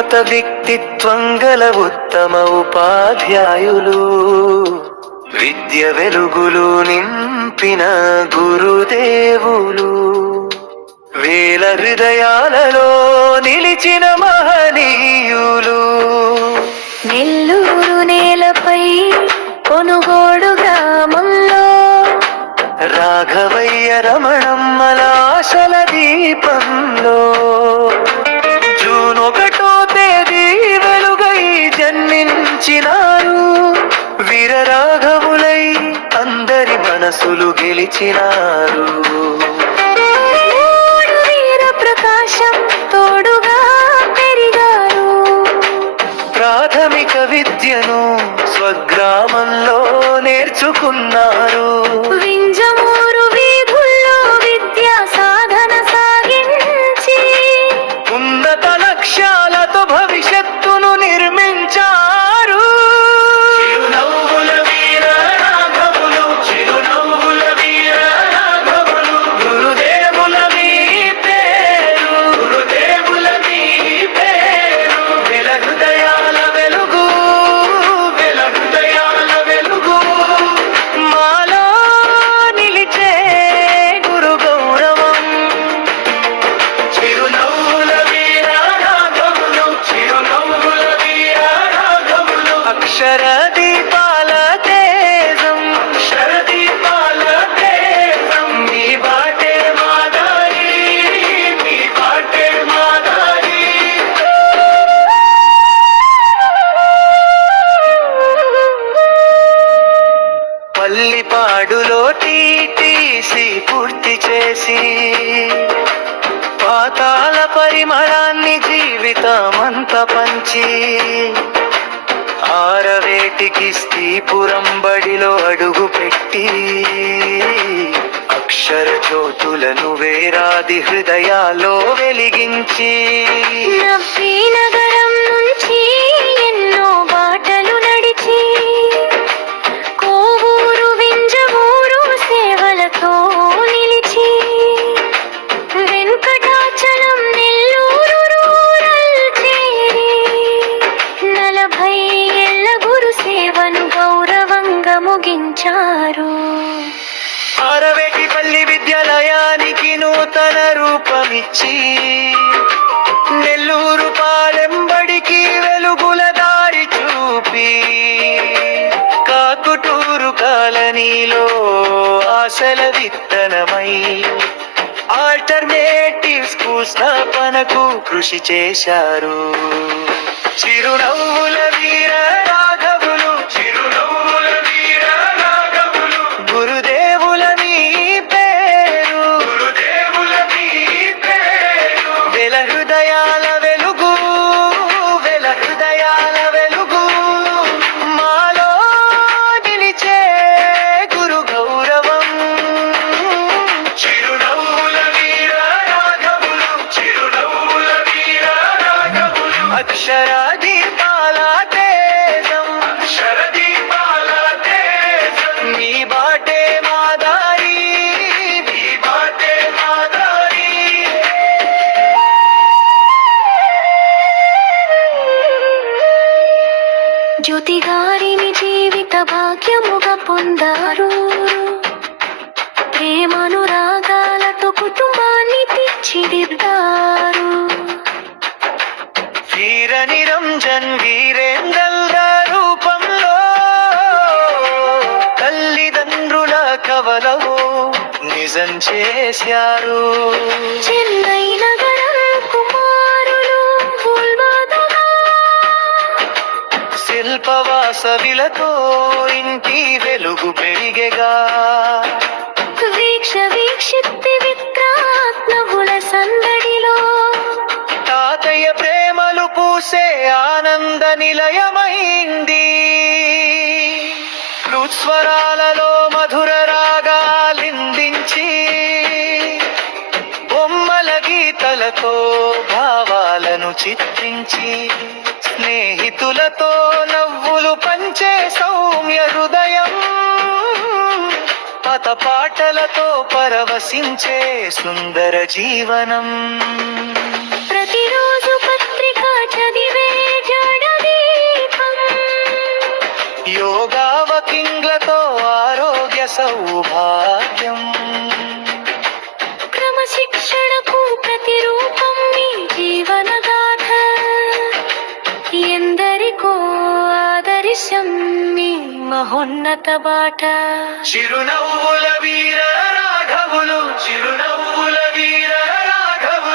ఉన్నత వ్యక్తిత్వం గల ఉత్తమ ఉపాధ్యాయులు, విద్య వెలుగులు నింపిన గురుదేవులు, వేల హృదయాలలో నిలిచిన మహనీయులు. నెల్లూరు నేలపై కొనుగోడు గ్రామంలో రాఘవయ్య రమణమ్మల ఆశల దీపంలో జూన్ 1వ తేదీ వెలుగై జన్మించినారు. వీరరాఘవులై అందరి మనసులు గెలిచినారు. వీర ప్రకాశం తోడుగా పెరిగారు. ప్రాథమిక విద్యను స్వగ్రామంలో నేర్చుకున్నారు. వింజమూరు వీధుల్లో విద్యా సాధన సాగించి ఉన్నత లక్ష్యాలతో భవిష్యత్తును నిర్మించారు. చిరునవ్వుల వీర రాఘవులు, చిరునవ్వుల వీర రాఘవులు, గురుదేవుల మీ పేరు, గురుదేవుల మీ పేరు. వెల హృదయాల వెలుగు, వెల హృదయాల వెలుగు, మాలో నిలిచే గురు గౌరవం. చిరునవ్వుల వీర రాఘవులు, చిరునవ్వుల వీర రాఘవులు, అక్షర దీపాల తేజం, అక్షర దీపాల తేజం. మీ బాటే మాదారి, మీ బాటే మాదారి. పల్లిపాడులో టీటీసీ పూర్తి చేసి పాతాల పరిమళాన్ని జీవితమంతా పంచి ఆరవేటికి స్థీపురం బడిలో అడుగు పెట్టి అక్షర జ్యోతులను వేరాది హృదయాల్లో వెలిగించి నవ్వి నగరం నుంచి ఎన్నో బాటలు నడిచి కోవూరు వింజమూరు సేవలతో నిలిచి వెంకటాచలం నెల్లూరు రూరల్ చేరి 40 ఏళ్ల గురు సేవను గౌరవంగా ముగించారు. ఆరవేటిపల్లి విద్యాలయానికి నూతన రూపమిచ్చి నెల్లూరు పాలెంబడికి వెలుగుల దారి చూపి కాకుటూరు కాలనీలో ఆశల విత్తనమై ఆల్టర్నేటివ్ స్కూల్ స్థాపనకు కృషి చేశారు. చిరునవ్వుల వీర రాఘవులు, చిరునవ్వుల వీర రాఘవులు, గురుదేవుల మీ పేరు, గురుదేవుల మీ పేరు. వెల హృదయాల వెలుగు, వెల హృదయాల వెలుగు, మాలో నిలిచే గురు గౌరవం. చిరునవ్వుల వీర రాఘవులు, చిరునవ్వుల వీర రాఘవులు, అక్షర దీపాల తేజం, అక్షర దీపాల తేజం. మీ బాటే మాదారి, మీ బాటే మాదారి. జ్యోతి గారిని జీవిత భాగ్యముగా పొందారు. ప్రేమానురాగాలతో కుటుంబాన్ని తీర్చిదిద్దారు. వీర నిరంజన్ వీరేంద్ర రూపంలో తల్లిదండ్రుల కవలవు నిజం చేశారు. చెన్నై నగరం కుమారులు ఉల్బాధగా శిల్పవాసవిలతో ఇంటి వెలుగు పెరిగెగా. వీక్షిత్తి విక్రాత్మవుల సందడిలో తాతయ్య ప్రేమలు పూసే ఆనంద నిలయమైంది. స్వరాలలో మధుర రాగాలిందించి బొమ్మల గీతలతో భావాలను చిత్రించి స్నేహితులతో నవ్వులు పంచే సౌమ్య హృదయం. పాత పాటలతో పరవశించే సుందర జీవనం. ప్రతిరోజు పత్రిక చదివే వాకింగ్లతో ఆరోగ్య సౌభాగ్యం. క్రమశిక్షణకు ప్రతిరూపం మీ జీవనగాథ. ఎందరికో ఆదర్శం మీ మహోన్నత బాట. చిరునవ్వుల వీర రాఘవులు, చిరునవ్వుల వీర